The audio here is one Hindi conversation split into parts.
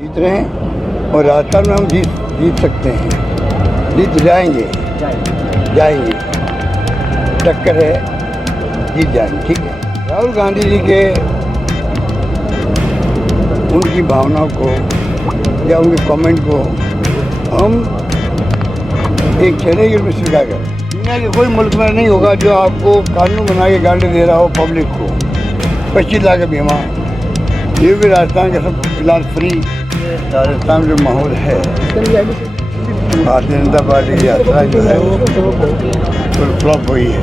जीत रहे हैं और राजस्थान में हम जीत सकते हैं, जीत जाएंगे। टक्कर है, जीत जाएंगे। ठीक है। राहुल गांधी जी के उनकी भावनाओं को या उनके कमेंट को हम एक चैनल के रूप में स्वीकार करें। दुनिया के कोई मुल्क में नहीं होगा जो आपको कानून बना के गाड़ी दे रहा हो पब्लिक को 25 लाख का बीमा। ये भी राजस्थान का सब इलाज फ्री। राजस्थान जो माहौल है, भारतीय जनता पार्टी की यात्रा जो है वो फ्लॉप हुई है।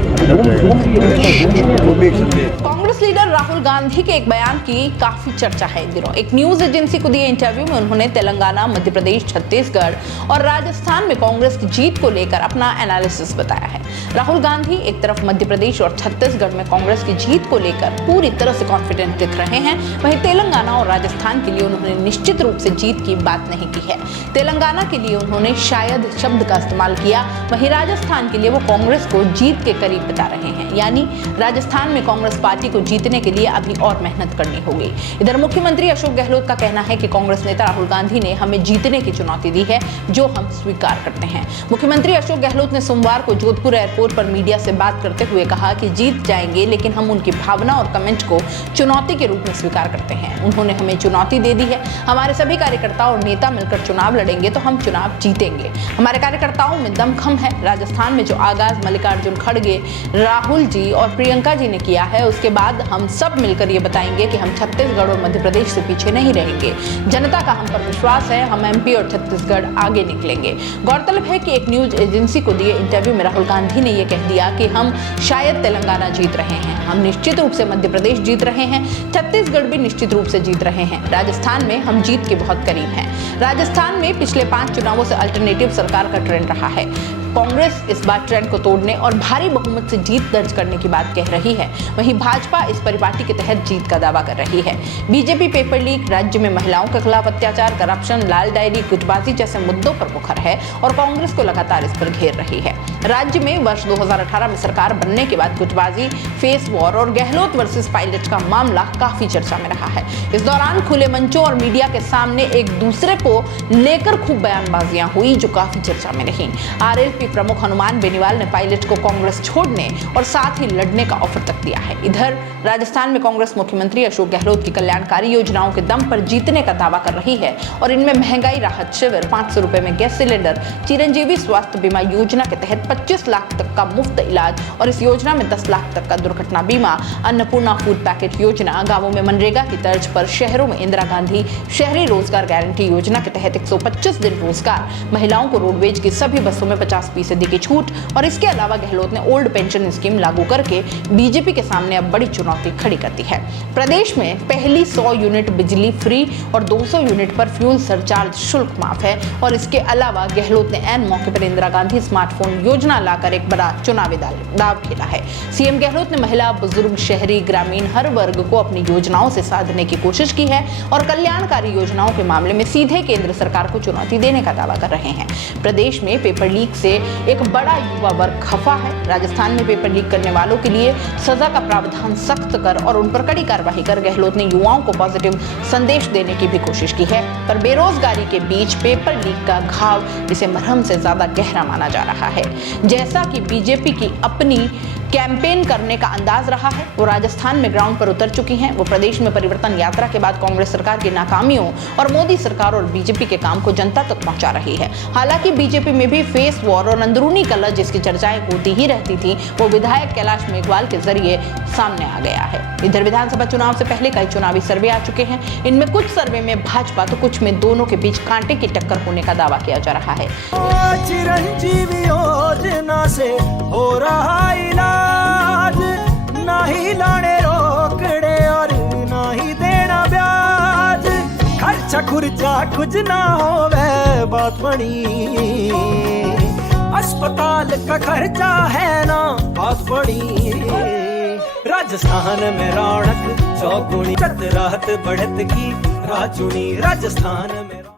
वो भी एक संदेश। कांग्रेस लीडर राहुल गांधी के एक बयान की काफी चर्चा है इन दिनों। एक न्यूज एजेंसी को दिए इंटरव्यू में उन्होंने तेलंगाना, मध्य प्रदेश, छत्तीसगढ़ और राजस्थान में कांग्रेस की जीत को लेकर अपना एनालिसिस बताया है। राहुल गांधी एक तरफ मध्य प्रदेश और छत्तीसगढ़ में कांग्रेस की जीत को लेकर पूरी तरह से कॉन्फिडेंट दिख रहे हैं, वहीं तेलंगाना और राजस्थान के लिए उन्होंने निश्चित रूप से जीत की बात नहीं की है। तेलंगाना के लिए उन्होंने शायद शब्द का इस्तेमाल किया, वहीं राजस्थान के लिए वो कांग्रेस को जीत के करीब बता रहे हैं, यानी राजस्थान में कांग्रेस पार्टी को जीतने के लिए अभी और मेहनत करनी होगी। इधर मुख्यमंत्री अशोक गहलोत का कहना है कि कांग्रेस नेता राहुल गांधी ने हमें जीतने की चुनौती दी है, जो हम स्वीकार करते हैं। मुख्यमंत्री अशोक गहलोत ने सोमवार को जोधपुर एयरपोर्ट पर मीडिया से बात करते हुए कहा कि जीत जाएंगे, लेकिन हम उनकी भावना और कमेंट को चुनौती के रूप में स्वीकार करते हैं। उन्होंने हमें चुनौती दे दी है। हमारे सभी कार्यकर्ता और नेता मिलकर चुनाव लड़ेंगे तो हम चुनाव जीतेंगे। हमारे कार्यकर्ताओं में दमखम है। राजस्थान में जो आगाज मल्लिकार्जुन खड़गे, राहुल जी और प्रियंका जी ने किया है, उसके बाद हम सब मिलकर ये बताएंगे कि हम छत्तीसगढ़ और मध्य प्रदेश से पीछे नहीं रहेंगे। जनता का हम पर विश्वास है, हम एमपी और छत्तीसगढ़ आगे निकलेंगे। गौरतलब है कि एक न्यूज एजेंसी को दिए इंटरव्यू में राहुल गांधी ने यह कह दिया कि हम शायद तेलंगाना जीत रहे हैं, हम निश्चित रूप से मध्य प्रदेश जीत रहे हैं, छत्तीसगढ़ भी निश्चित रूप से जीत रहे हैं, राजस्थान में हम जीत के बहुत करीब हैं। राजस्थान में पिछले 5 चुनावों से अल्टरनेटिव सरकार का ट्रेंड रहा है। कांग्रेस इस बार ट्रेंड को तोड़ने और भारी बहुमत से जीत दर्ज करने की बात कह रही है, वहीं भाजपा इस परिपाटी के तहत जीत का दावा कर रही है। बीजेपी पेपर लीक, राज्य में महिलाओं के खिलाफ अत्याचार, करप्शन, लाल डायरी, गुटबाजी जैसे मुद्दों पर मुखर है और कांग्रेस को लगातार इस पर घेर रही है। राज्य में वर्ष 2018 में सरकार बनने के बाद गुटबाजी, फेस वॉर और गहलोत वर्सेस पायलट का मामला काफी चर्चा में रहा है। इस दौरान खुले मंचों और मीडिया के सामने एक दूसरे को लेकर खूब बयानबाजियां हुई, जो काफी चर्चा में रही। आरएलपी प्रमुख हनुमान बेनीवाल ने पायलट को कांग्रेस छोड़ने और साथ ही लड़ने का ऑफर तक दिया है। इधर राजस्थान में कांग्रेस मुख्यमंत्री अशोक गहलोत की कल्याणकारी योजनाओं के दम पर जीतने का दावा कर रही है और इनमें महंगाई राहत शिविर, 500 रुपए में गैस सिलेंडर, चिरंजीवी स्वास्थ्य बीमा योजना के तहत 25 लाख तक का मुफ्त इलाज और इस योजना में 10 लाख तक का दुर्घटना बीमा, अन्नपूर्णा फूड पैकेट योजना, गांवों में मनरेगा की तर्ज पर शहरों में इंदिरा गांधी शहरी रोजगार गारंटी योजना के तहत 125 दिन रोजगार, महिलाओं को रोडवेज की सभी बसों में 50% की छूट और इसके अलावा गहलोत ने ओल्ड पेंशन स्कीम लागू करके बीजेपी के सामने अब बड़ी चुनौती खड़ी कर दी है। प्रदेश में पहली 100 यूनिट बिजली फ्री और 200 यूनिट पर फ्यूल सरचार्ज शुल्क माफ है और इसके अलावा गहलोत ने ऐन मौके पर इंदिरा गांधी स्मार्टफोन योजना लाकर एक बड़ा चुनावी दाव खेला है। सीएम गहलोत ने महिला, बुजुर्ग, शहरी, ग्रामीण हर वर्ग को अपनी योजनाओं से साधने की कोशिश की है और कल्याणकारी योजनाओं के मामले में सीधे केंद्र सरकार को चुनौती देने का दावा कर रहे हैं। प्रदेश में पेपर लीक से एक बड़ा युवा वर्ग खफा है। राजस्थान में पेपर लीक करने वालों के लिए सजा का प्रावधान सख्त कर और उन पर कड़ी कार्रवाई कर गहलोत ने युवाओं को पॉजिटिव संदेश देने की भी कोशिश की है, पर बेरोजगारी के बीच पेपर लीक का घाव इसे मरहम से ज्यादा गहरा माना जा रहा है। जैसा कि बीजेपी की अपनी कैंपेन करने का अंदाज रहा है, वो राजस्थान में ग्राउंड पर उतर चुकी हैं। वो प्रदेश में परिवर्तन यात्रा के बाद कांग्रेस सरकार की नाकामियों और मोदी सरकार और बीजेपी के काम को जनता तक पहुंचा रही है। हालांकि बीजेपी में भी फेस वॉर और अंदरूनी कलह जिसकी चर्चाएं होती ही रहती थी, वो विधायक कैलाश मेघवाल के जरिए सामने आ गया है। इधर विधानसभा चुनाव से पहले कई चुनावी सर्वे आ चुके हैं। इनमें कुछ सर्वे में भाजपा तो कुछ में दोनों के बीच कांटे की टक्कर होने का दावा किया जा रहा है। चिरंजीवी योजना से हो रहा इलाज, नहीं लाने रोकड़े और नहीं देना ब्याज, खर्चा खुर्चा कुछ ना हो वह बात बड़ी, अस्पताल का खर्चा है ना बात बड़ी। राजस्थान में रौनक चौगुनी, राहत बढ़त की राजूनी, राजस्थान में